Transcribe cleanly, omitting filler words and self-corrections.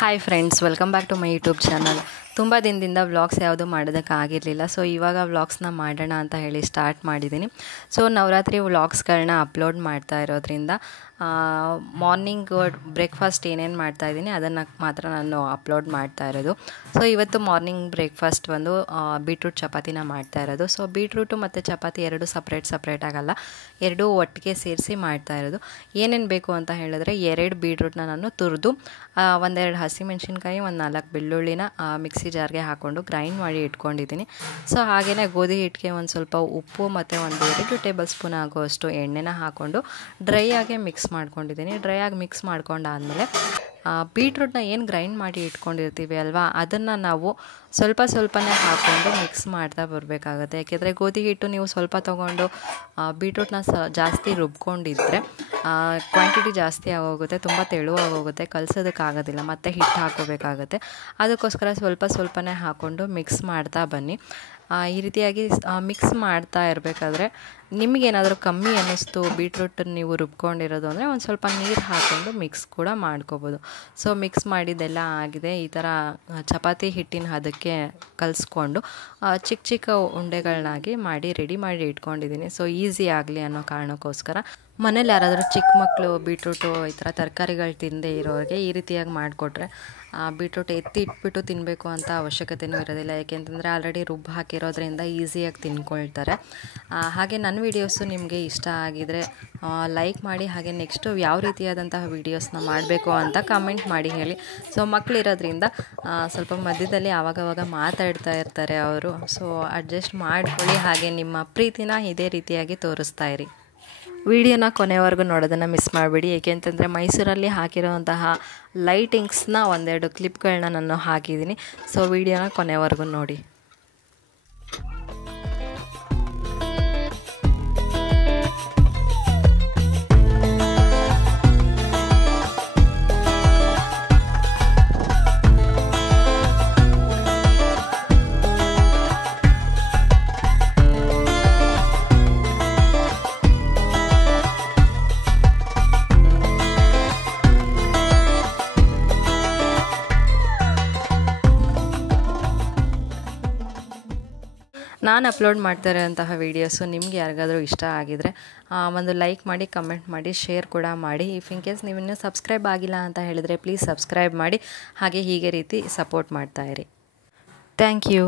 Hi friends, welcome back to my YouTube channel. ತುಂಬ ದಿನದಿಂದ vlogs ಯಾವುದು ಮಾಡೋದಕ್ಕಾಗಿರಲಿಲ್ಲ. ಸೊ ಇವಾಗ ವ್ಲಾಗ್ಸ್ನ ಮಾಡೋಣ ಅಂತ ಹೇಳಿ ಸ್ಟಾರ್ಟ್ ಮಾಡಿದ್ದೀನಿ. ಸೊ ನವರಾತ್ರಿ ವ್ಲಾಗ್ಸ್ಗಳನ್ನ ಅಪ್ಲೋಡ್ ಮಾಡ್ತಾ ಇರೋದ್ರಿಂದ ಮಾರ್ನಿಂಗ್ ಬ್ರೇಕ್ಫಾಸ್ಟ್ ಏನೇನು ಮಾಡ್ತಾಯಿದ್ದೀನಿ ಅದನ್ನು ಮಾತ್ರ ನಾನು ಅಪ್ಲೋಡ್ ಮಾಡ್ತಾ ಇರೋದು. ಸೊ ಇವತ್ತು ಮಾರ್ನಿಂಗ್ ಬ್ರೇಕ್ಫಾಸ್ಟ್ ಬಂದು ಬೀಟ್ರೂಟ್ ಚಪಾತಿನ ಮಾಡ್ತಾ ಇರೋದು. ಸೊ ಬೀಟ್ರೂಟು ಮತ್ತು ಚಪಾತಿ ಎರಡು ಸಪ್ರೇಟ್ ಆಗಲ್ಲ, ಎರಡೂ ಒಟ್ಟಿಗೆ ಸೇರಿಸಿ ಮಾಡ್ತಾ ಇರೋದು. ಏನೇನು ಬೇಕು ಅಂತ ಹೇಳಿದ್ರೆ, 2 ಬೀಟ್ರೂಟ್ನ ನಾನು ತುರಿದು, ಒಂದೆರಡು ಹಸಿಮೆಣ್ಸಿನ್ಕಾಯಿ, ಒಂದು 4 ಬೆಳ್ಳುಳ್ಳಿನ ಮಿಕ್ಸಿ ಜಾರ್ಗೆ ಹಾಕ್ಕೊಂಡು ಗ್ರೈಂಡ್ ಮಾಡಿ ಇಟ್ಕೊಂಡಿದ್ದೀನಿ. ಸೊ ಹಾಗೆಯೇ ಗೋಧಿ ಹಿಟ್ಟಿಗೆ ಒಂದು ಸ್ವಲ್ಪ ಉಪ್ಪು ಮತ್ತು ಒಂದು 2 ಟೇಬಲ್ ಸ್ಪೂನ್ ಆಗುವಷ್ಟು ಎಣ್ಣೆನ ಹಾಕ್ಕೊಂಡು ಡ್ರೈ ಆಗಿ ಮಿಕ್ಸ್ ಮಾಡ್ಕೊಂಡಿದ್ದೀನಿ. ಡ್ರೈ ಆಗಿ ಮಿಕ್ಸ್ ಮಾಡ್ಕೊಂಡಾದಮೇಲೆ ಬೀಟ್ರೂಟ್ನ ಏನು ಗ್ರೈಂಡ್ ಮಾಡಿ ಇಟ್ಕೊಂಡಿರ್ತೀವಿ ಅಲ್ವಾ, ಅದನ್ನು ನಾವು ಸ್ವಲ್ಪನೇ ಹಾಕ್ಕೊಂಡು ಮಿಕ್ಸ್ ಮಾಡ್ತಾ ಬರಬೇಕಾಗುತ್ತೆ. ಯಾಕೆಂದರೆ ಗೋಧಿ ಹಿಟ್ಟು ನೀವು ಸ್ವಲ್ಪ ತೊಗೊಂಡು ಬೀಟ್ರೂಟ್ನ ಜಾಸ್ತಿ ರುಬ್ಕೊಂಡಿದ್ರೆ ಕ್ವಾಂಟಿಟಿ ಜಾಸ್ತಿ ಆಗೋಗುತ್ತೆ, ತುಂಬ ತೆಳುವಾಗೋಗುತ್ತೆ, ಕಲಸೋದಕ್ಕಾಗೋದಿಲ್ಲ, ಮತ್ತು ಹಿಟ್ಟು ಹಾಕೋಬೇಕಾಗುತ್ತೆ. ಅದಕ್ಕೋಸ್ಕರ ಸ್ವಲ್ಪನೇ ಹಾಕ್ಕೊಂಡು ಮಿಕ್ಸ್ ಮಾಡ್ತಾ ಬನ್ನಿ. ಈ ರೀತಿಯಾಗಿ ಮಿಕ್ಸ್ ಮಾಡ್ತಾ ಇರಬೇಕಾದ್ರೆ ನಿಮಗೇನಾದರೂ ಕಮ್ಮಿ ಅನ್ನಿಸ್ತು ಬೀಟ್ರೂಟ್ ನೀವು ರುಬ್ಕೊಂಡಿರೋದು ಅಂದರೆ ಒಂದು ಸ್ವಲ್ಪ ನೀರು ಹಾಕ್ಕೊಂಡು ಮಿಕ್ಸ್ ಕೂಡ ಮಾಡ್ಕೋಬೋದು. ಸೊ ಮಿಕ್ಸ್ ಮಾಡಿದ್ದೆಲ್ಲ ಆಗಿದೆ. ಈ ಥರ ಚಪಾತಿ ಹಿಟ್ಟಿನ ಹದಕ್ಕೆ ಕಲಿಸ್ಕೊಂಡು ಚಿಕ್ಕ ಉಂಡೆಗಳನ್ನಾಗಿ ಮಾಡಿ ರೆಡಿ ಮಾಡಿ ಇಟ್ಕೊಂಡಿದ್ದೀನಿ. ಸೊ ಈಸಿ ಆಗಲಿ ಅನ್ನೋ ಕಾರಣಕ್ಕೋಸ್ಕರ ಮನೇಲಿ ಯಾರಾದರೂ ಚಿಕ್ಕ ಮಕ್ಕಳು ಬೀಟ್ರೂಟು ಈ ಥರ ತರಕಾರಿಗಳು ತಿನ್ನದೇ ಇರೋರಿಗೆ ಈ ರೀತಿಯಾಗಿ ಮಾಡಿಕೊಟ್ರೆ ಬೀಟ್ರೂಟ್ ಎತ್ತಿ ಇಟ್ಬಿಟ್ಟು ತಿನ್ನಬೇಕು ಅಂತ ಅವಶ್ಯಕತೆಯೂ ಇರೋದಿಲ್ಲ. ಯಾಕೆಂತಂದರೆ ಆಲ್ರೆಡಿ ರುಬ್ಬು ಹಾಕಿರೋದ್ರಿಂದ ಈಸಿಯಾಗಿ ತಿನ್ಕೊಳ್ತಾರೆ. ಹಾಗೆ ನನ್ನ ವೀಡಿಯೋಸು ನಿಮಗೆ ಇಷ್ಟ ಆಗಿದರೆ ಲೈಕ್ ಮಾಡಿ. ಹಾಗೆ ನೆಕ್ಸ್ಟು ಯಾವ ರೀತಿಯಾದಂತಹ ವೀಡಿಯೋಸ್ನ ಮಾಡಬೇಕು ಅಂತ ಕಮೆಂಟ್ ಮಾಡಿ ಹೇಳಿ. ಸೊ ಮಕ್ಕಳಿರೋದ್ರಿಂದ ಸ್ವಲ್ಪ ಮಧ್ಯದಲ್ಲಿ ಆವಾಗವಾಗ ಮಾತಾಡ್ತಾ ಇರ್ತಾರೆ ಅವರು. ಸೊ ಅಡ್ಜಸ್ಟ್ ಮಾಡ್ಕೊಳ್ಳಿ. ಹಾಗೆ ನಿಮ್ಮ ಪ್ರೀತಿನ ಇದೇ ರೀತಿಯಾಗಿ ತೋರಿಸ್ತಾ ಇರಿ. ವಿಡಿಯೋನ ಕೊನೆವರೆಗೂ ನೋಡೋದನ್ನು ಮಿಸ್ ಮಾಡಬೇಡಿ. ಏಕೆಂತಂದರೆ ಮೈಸೂರಲ್ಲಿ ಹಾಕಿರೋಂತಹ ಲೈಟಿಂಗ್ಸ್ನ ಒಂದೆರಡು ಕ್ಲಿಪ್ಗಳನ್ನ ನಾನು ಹಾಕಿದ್ದೀನಿ. ಸೊ ವಿಡಿಯೋನ ಕೊನೆವರೆಗೂ ನೋಡಿ. ನಾನು ಅಪ್ಲೋಡ್ ಮಾಡ್ತಾ ಇರೋಂತಹ ವೀಡಿಯೋಸು ನಿಮ್ಗೆ ಯಾರಿಗಾದರೂ ಇಷ್ಟ ಆಗಿದರೆ ಒಂದು ಲೈಕ್ ಮಾಡಿ, ಕಮೆಂಟ್ ಮಾಡಿ, ಶೇರ್ ಕೂಡ ಮಾಡಿ. ಇಫ್ ಇನ್ ಕೇಸ್ ನೀವು ಇನ್ನೂ ಸಬ್ಸ್ಕ್ರೈಬ್ ಆಗಿಲ್ಲ ಅಂತ ಹೇಳಿದರೆ ಪ್ಲೀಸ್ ಸಬ್ಸ್ಕ್ರೈಬ್ ಮಾಡಿ. ಹಾಗೆ ಹೀಗೆ ರೀತಿ ಸಪೋರ್ಟ್ ಮಾಡ್ತಾಯಿರಿ. Thank you.